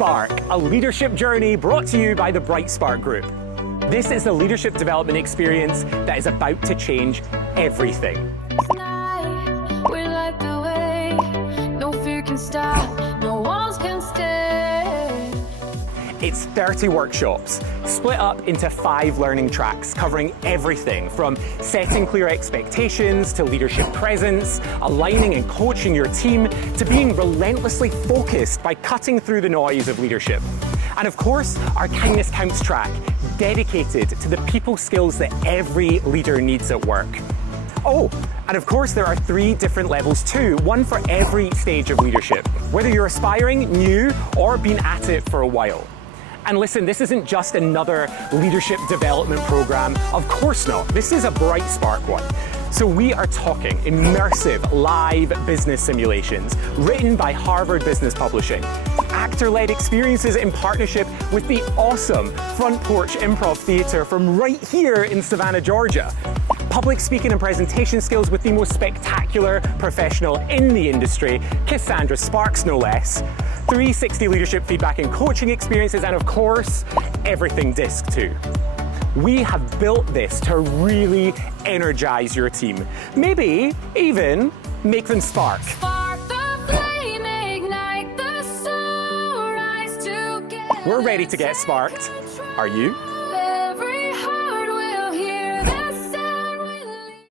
Spark, a leadership journey brought to you by the Bright Spark Group. This is a leadership development experience that is about to change everything. It's 30 workshops, split up into 5 learning tracks, covering everything from setting clear expectations to leadership presence, aligning and coaching your team, to being relentlessly focused by cutting through the noise of leadership. And of course, our Kindness Counts track, dedicated to the people skills that every leader needs at work. Oh, and of course there are 3 different levels too, one for every stage of leadership, whether you're aspiring, new, or been at it for a while. And listen, this isn't just another leadership development program. Of course not. This is a Bright Spark one. So we are talking immersive live business simulations written by Harvard Business Publishing, actor-led experiences in partnership with the awesome Front Porch Improv Theatre from right here in Savannah, Georgia, public speaking and presentation skills with the most spectacular professional in the industry, Cassandra Sparks no less, 360 leadership feedback and coaching experiences, and of course, everything disc too. We have built this to really energize your team. Maybe even make them spark. We're ready to get sparked. Are you?